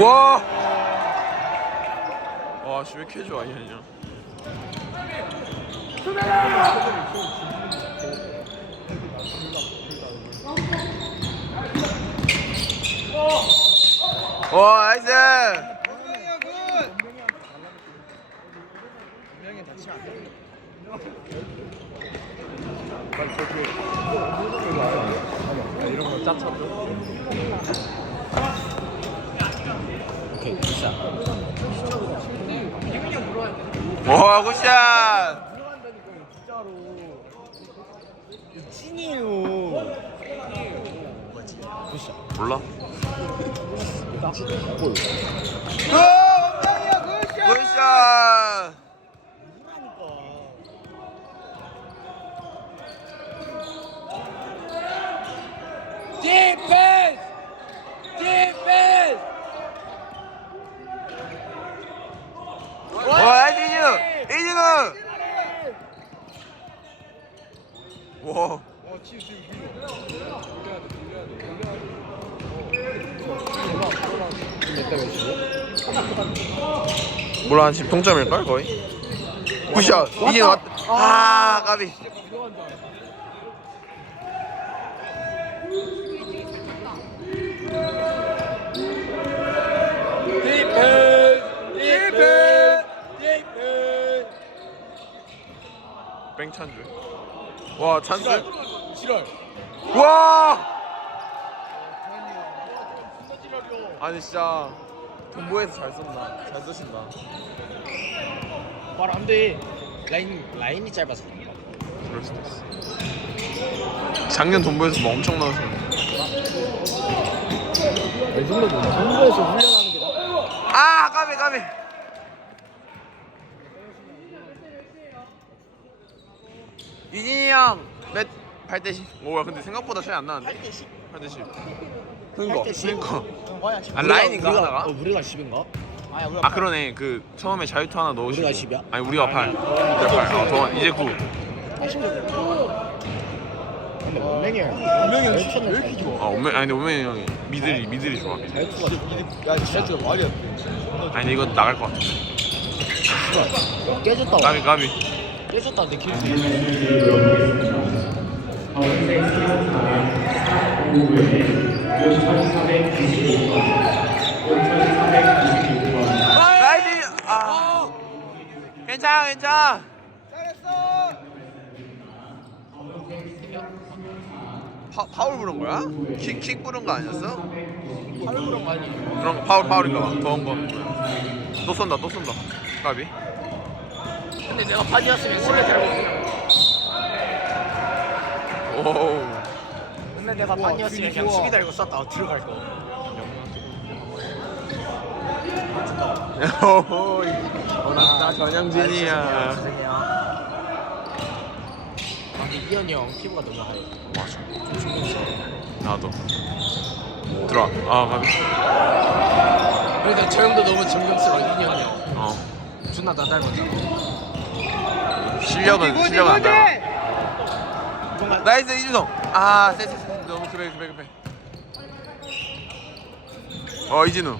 와. 와, 씨, 왜 이렇게 좋아, 이 형이야. 와, 나이스! 이런 거 짝쳐. 오케이, 굿샷. 와, 굿샷! 찐이에요. 몰라? 골. 굿샷! 디펜스! 디펜스! 와, 나이스 이진우! 이진우! 와. 몇대 몇이죠? 몰라, 지금 동점일걸, 거의? 굿샷! 이진우 왔다! 아, 까비. 뺑 찬스. 와, 찬스? 7월. 와! 아니, 진짜. 동부에서 잘 쏜다. 잘 쏘신다. 말안 돼. 라인 라인이 짧아서. 그럴 수도 있어. 작년 동부에서 뭐 엄청 나왔었는데. 요즘도 뭐 정부에서 훈련하는 게 나. 아, 까비, 까비. 유진이 형, 몇, 8대 10. 오야, 근데 생각보다 차이 안 나는데? 8대 10. 8대 10. 그니까, 8대 10? 그니까. 아, 라인인가, 하나가? 어, 우리가 10인가? 아야 우리가 아, 그러네. 그, 처음에 자유투 하나 넣으시고. 우리가 10이야? 아니, 우리가 8. 우리가 8. 어, 더, 이제 9. 80도. 근데 원맹이 형. 원맹이 형 진짜 왜 이렇게 좋아? 아, 오메, 아니, 근데 오메 형이 미들이, 미들이 좋아. 미들. 자유투가 야 자유투가 말이 안 돼. 아니, 근데 이거 나갈 것 같아. 씨발. 깨졌다. 까비, 까비. 깨졌다 내 기억이. 나이스! 아. 괜찮아, 괜찮아. 파, 파울 부른 거야? 킥, 킥 부른 거 아니었어? 많이. 그런 거 파울, 파울인가 봐. 더운 거. 또 쏜다, 또 쏜다. 까비. 근데 내가 바지였으면 술래 들고. 오. 근데 내가 바지였으면 그냥 수비 달고 쐈다 들어갈 거. 오호. 어, 나, 나 전영진이야. 아 근데 이현이 형 피부가 너무 하얘. 맞아. 나도. 들어와. 아, 까비. 그러니까 저 형도 너무 존경스러워 이현이 형. 어. 존나 나 닮았잖아. 실력은, 실력은 안 닮아. 나이스, 이준성. 아, 쎄, 쎄, 쎄. 너무 급해, 급해, 급해. 어, 이진우.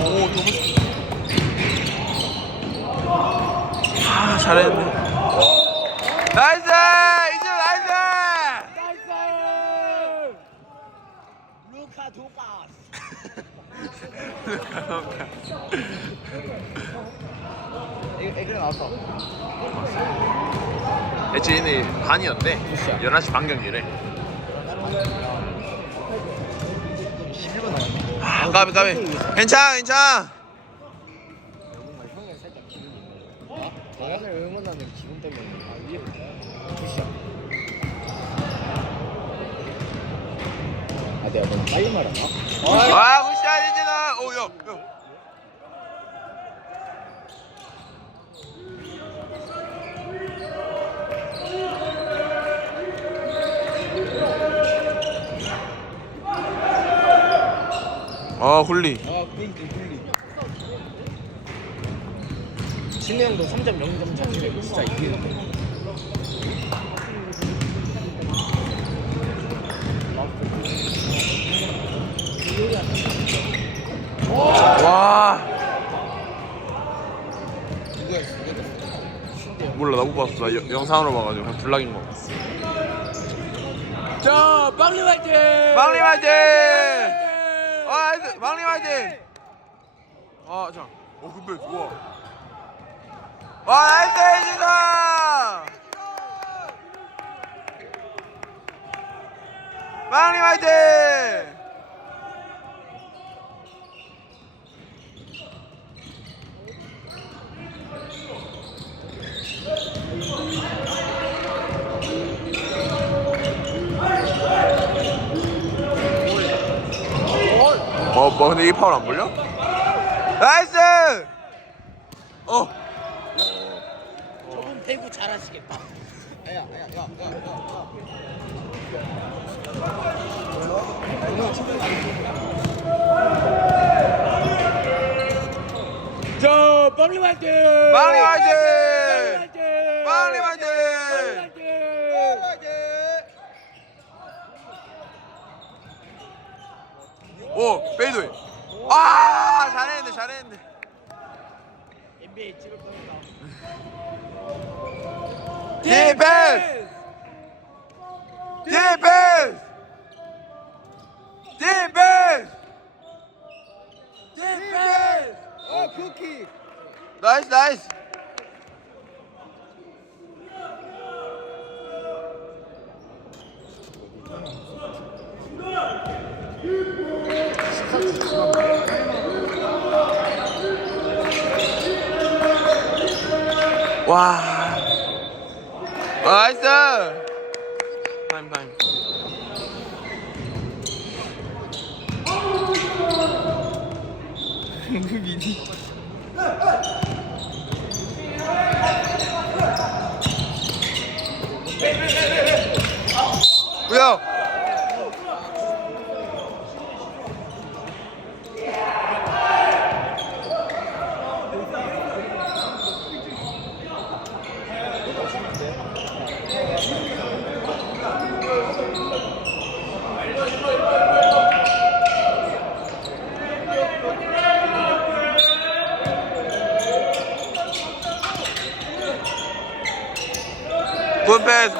오, 너무. 아, 잘했네. 나이스! 이준우, 나이스! 나이스! 루카 도파스. 애그래 나왔어. 애초에 반이었대. 11시 반 경기래. 11분 나왔네. 아, 까비, 까비. 괜찮아, 괜찮아. 살짝 기분이 응원하는 기분 때문에 아 위에 굿이야. 아 내가 너무 빨리 말하나? 와, 굿샷, 이진우! 오, 야, 야. 아, 홀리. 아 굴리 굴리. 신우 형도 3.0점 차지되고 진짜 이기는데. 와 누구였어? 누구였어? 나 여- 영상으로 봐가지고 그냥 블락인 거 봤어 자, 빵리 화이팅! 빵리 화이팅! 아 빵리 화이팅! 아 자 어 근데 좋아 와 나이스 이진아 빵리 화이팅! 뭐, 뭐 근데 이 파울 안 불려? 나이스! 어 저분 배구 잘하시겠다. 야, 야, 야, 야, 야, 야. 자, 빵리 화이팅! 빵리 화이팅! 빵리 화이팅! 화이팅! 오 페이드웨이 아 잘했는데 잘했는데 NBA 찍을 겁니다. 디펜스! 디펜스! 디펜스! 디펜스! 어, 쿠키! 나이스 나이스 와. 나이스! 타임 타임 미니 뭐야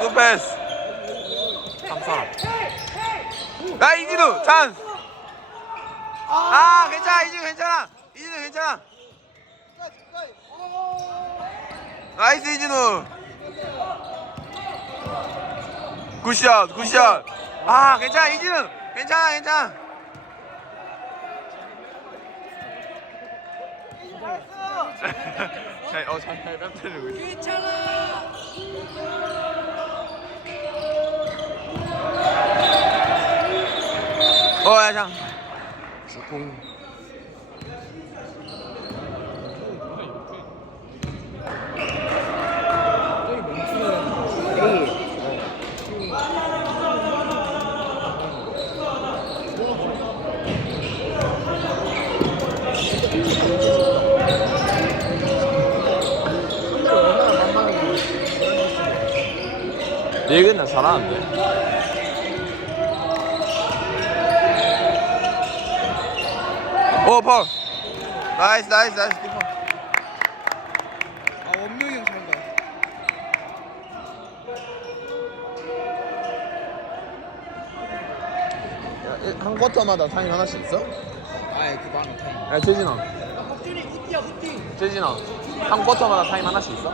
굿 패스. 굿 패스 감사합 야 이진우 찬스. 아 괜찮아 이진우 괜찮아. 이진우 괜찮아. 나이스 이진우. 굿샷 굿샷 아 괜찮아 이진우. 괜찮아. 괜찮아. 잘, 어, 잘, 잘 뺨때리고 있어. 괜찮아! 어, 야, 장. 주공. 얘는 나 잘하는데. 오, 파울. 나이스, 나이스, 나이스. 굿 파울. 아, 원명이 형 잘한다. 한 쿼터마다 타임 하나씩 있어? 아, 그 방에 타임. 야, 재진아. 재진아. 한 쿼터마다 타임 하나씩 있어?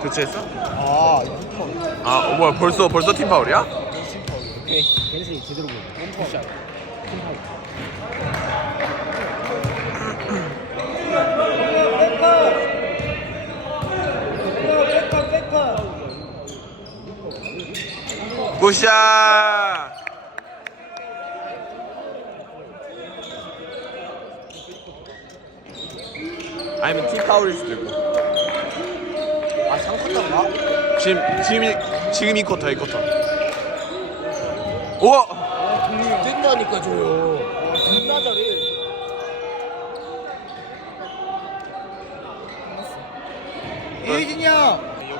교체했어? 아, 파울. 아, 어, 뭐야, 벌써, 벌써 팀 파울이야? 팀 파울. 벤슨이 제대로. 원 샷. 팀 파울. 굿샷! 아니면 팀 파울일 수도 있고. 아, 3쿼터인가? 지금 지금이 지금 이 쿼터 이 쿼터. 우와 뛴다니까 줘요. 존나 잘해. 네. 이진이 형